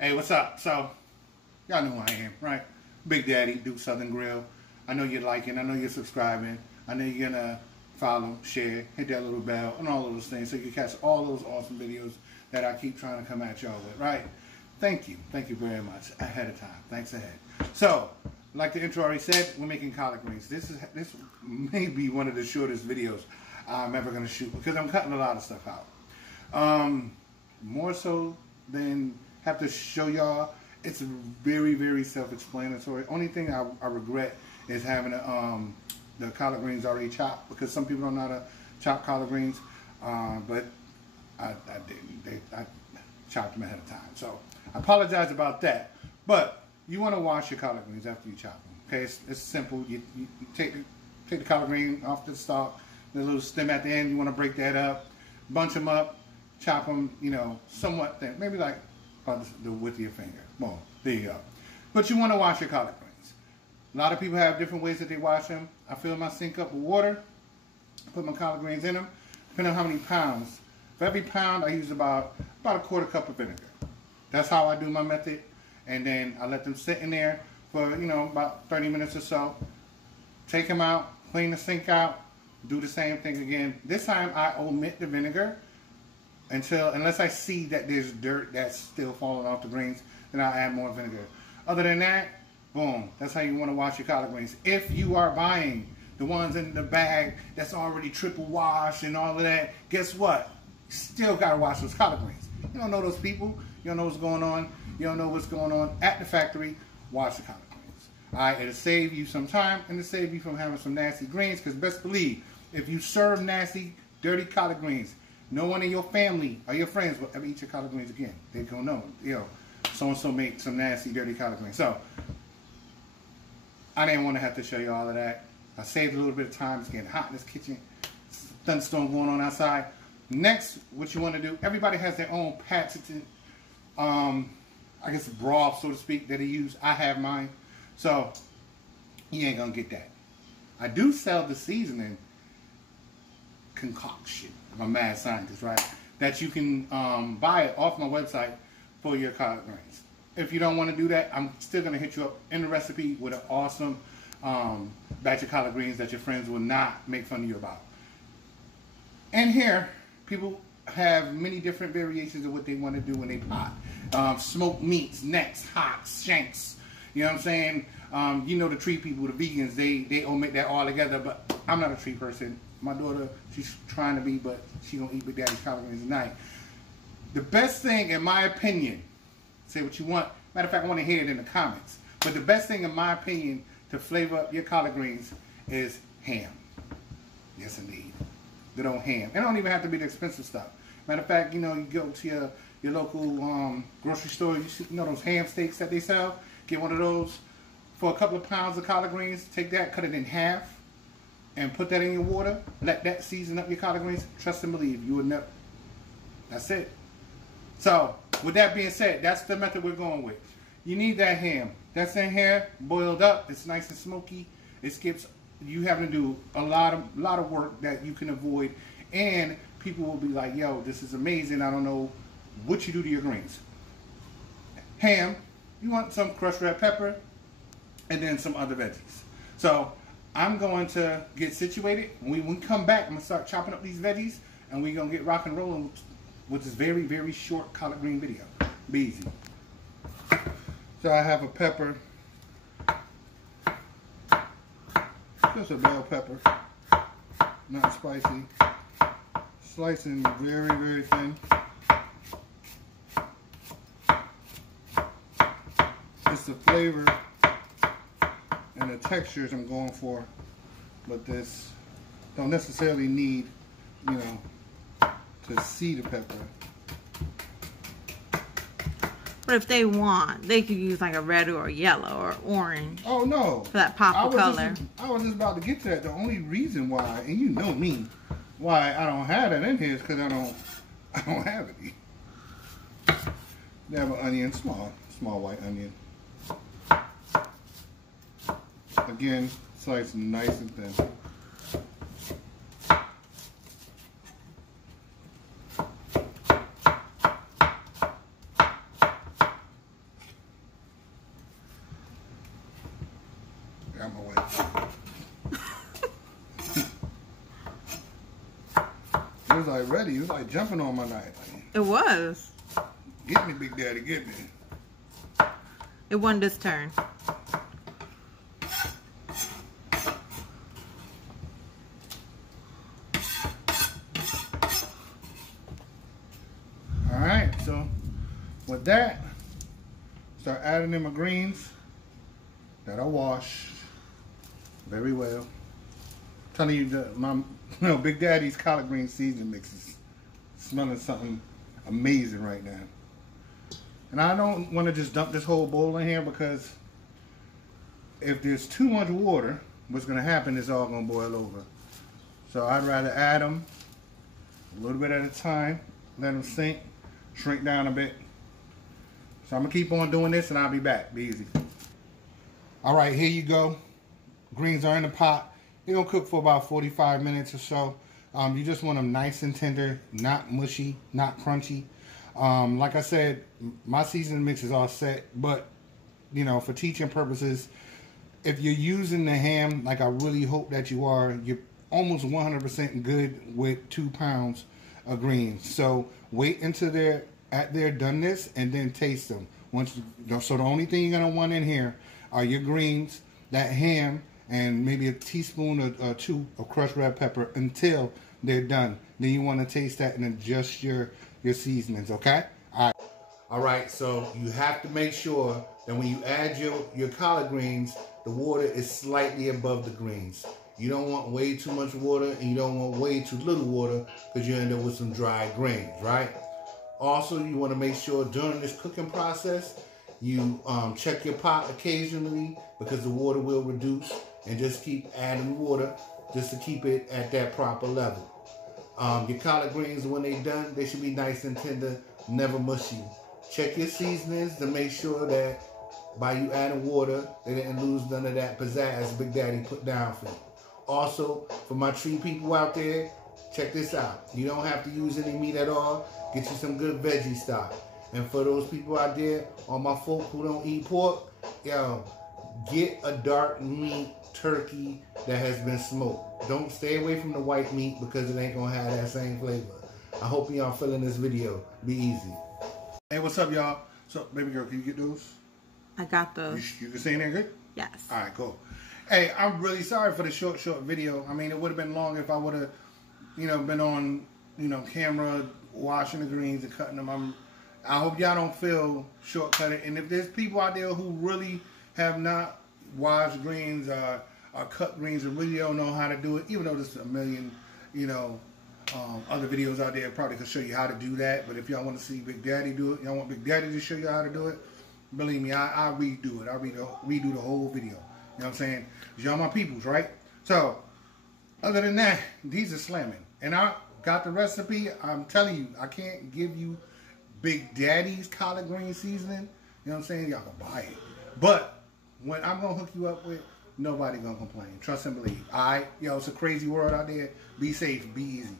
Hey, what's up? So, y'all know who I am, right? Big Daddy, Duke Southern Grill. I know you're liking, I know you're subscribing. I know you're gonna follow, share, hit that little bell, and all of those things so you can catch all those awesome videos that I keep trying to come at y'all with, right? Thank you. Thank you very much ahead of time. Thanks ahead. So, like the intro already said, we're making collard greens. This may be one of the shortest videos I'm ever gonna shoot because I'm cutting a lot of stuff out. More so than have to show y'all. It's very, very self-explanatory. Only thing I regret is having the collard greens already chopped because some people don't know how to chop collard greens, but I didn't. I chopped them ahead of time. So I apologize about that. But you want to wash your collard greens after you chop them. Okay, it's simple. You take the collard green off the stalk, the little stem at the end. You want to break that up, bunch them up, chop them, somewhat thin, maybe like the width of your finger. Well, there you go. But you want to wash your collard greens. A lot of people have different ways that they wash them. I fill my sink up with water, put my collard greens in them, depending on how many pounds. For every pound, I use about a quarter cup of vinegar. That's how I do my method. And then I let them sit in there for, about 30 minutes or so. Take them out, clean the sink out, do the same thing again. This time I omit the vinegar unless I see that there's dirt that's still falling off the greens, then I'll add more vinegar. Other than that, boom, that's how you want to wash your collard greens. If you are buying the ones in the bag that's already triple washed and all of that, guess what? You still got to wash those collard greens. You don't know those people. You don't know what's going on. You don't know what's going on at the factory. Wash the collard greens. All right, it'll save you some time and it'll save you from having some nasty greens because best believe, if you serve nasty, dirty collard greens, no one in your family or your friends will ever eat your collard greens again. They're going to know, so-and-so made some nasty, dirty collard greens. So, I didn't want to have to show you all of that. I saved a little bit of time. It's getting hot in this kitchen. Thunderstorm going on outside. Next, what you want to do, everybody has their own patented, I guess, broth, so to speak, that they use. I have mine. So, you ain't going to get that. I do sell the seasoning concoction. I'm a mad scientist, right? That you can buy it off my website for your collard greens. If you don't want to do that, I'm still going to hit you up in the recipe with an awesome batch of collard greens that your friends will not make fun of you about. And here, people have many different variations of what they want to do when they pot. Smoked meats, necks, hocks, shanks. You know what I'm saying? The tree people, the vegans, they omit that all together, but I'm not a tree person. My daughter, she's trying to be, but she gonna eat Big Daddy's collard greens tonight. The best thing, in my opinion, say what you want. Matter of fact, I want to hear it in the comments. But the best thing, in my opinion, to flavor up your collard greens is ham. Yes, indeed. Good old ham. It don't even have to be the expensive stuff. Matter of fact, you go to your local grocery store. You see, those ham steaks that they sell. Get one of those for a couple of pounds of collard greens. Take that, cut it in half, and put that in your water. Let that season up your collard greens. Trust and believe, you will never. That's it. So, with that being said, that's the method we're going with. You need that ham. That's in here, boiled up. It's nice and smoky. It skips you having to do a lot of work that you can avoid. And people will be like, yo, this is amazing. I don't know what you do to your greens. Ham, you want some crushed red pepper, and then some other veggies. So, I'm going to get situated. When we come back, I'm going to start chopping up these veggies, and we're going to get rock and rolling with this very, very short collard green video. Be easy. So I have a pepper. Just a bell pepper. Not spicy. Slicing very, very thin. It's the flavor and the textures I'm going for, but this don't necessarily need, to see the pepper. But if they want, they could use like a red or a yellow or orange. Oh no! For that pop of color. I was just about to get to that. The only reason why, and you know me, why I don't have that in here is because I don't have any. They have an onion, small white onion. Again, sliced nice and thin. was like ready. It was like jumping on my knife. It was. Get me, Big Daddy, get me. It won this turn. Alright, so with that, start adding in my greens that I wash very well. I'm telling you, my Big Daddy's collard green seasoning mix is smelling something amazing right now. And I don't want to just dump this whole bowl in here, because if there's too much water, what's going to happen is all going to boil over. So I'd rather add them a little bit at a time, let them sink, shrink down a bit. So I'm going to keep on doing this and I'll be back. Be easy. Alright, here you go. Greens are in the pot. They're going to cook for about 45 minutes or so. You just want them nice and tender, not mushy, not crunchy. Like I said, my seasoning mix is all set, but you know, for teaching purposes, if you're using the ham, like I really hope that you are, you're almost 100% good with 2 pounds of greens. So wait until they're at their doneness and then taste them. So the only thing you're gonna want in here are your greens, that ham, and maybe a teaspoon or 2 of crushed red pepper until they're done. Then you want to taste that and adjust your seasonings, okay? All right, so you have to make sure that when you add your collard greens, the water is slightly above the greens. You don't want way too much water, and you don't want way too little water, because you end up with some dry greens, right? Also, you want to make sure during this cooking process, you check your pot occasionally, because the water will reduce, and just keep adding water just to keep it at that proper level. Your collard greens, when they're done, they should be nice and tender, never mushy. Check your seasonings to make sure that by you adding water, they didn't lose none of that pizzazz Big Daddy put down for you. Also, for my tree people out there, check this out. You don't have to use any meat at all. Get you some good veggie stock. And for those people out there, all my folk who don't eat pork, yo, get a dark meat turkey that has been smoked. Don't stay away from the white meat, because it ain't gonna have that same flavor. I hope y'all feeling this video. Be easy. Hey, what's up, y'all? So, baby girl, can you get those? I got those. You can see in there good? Yes. All right, cool. Hey, I'm really sorry for the short video. I mean, it would have been long if I would have, been on, camera washing the greens and cutting them. I hope y'all don't feel shortcutted. And if there's people out there who really have not washed greens or cut greens and really don't know how to do it, even though there's a million, other videos out there probably could show you how to do that. But if y'all want to see Big Daddy do it, y'all want Big Daddy to show you how to do it, believe me, I'll redo it. I'll redo the whole video. You know what I'm saying? Y'all my peoples, right? So, other than that, these are slamming. And I got the recipe. I'm telling you, I can't give you Big Daddy's collard green seasoning. You know what I'm saying? Y'all can buy it. But when I'm going to hook you up with, nobody going to complain. Trust and believe. All right? Yo, it's a crazy world out there. Be safe. Be easy.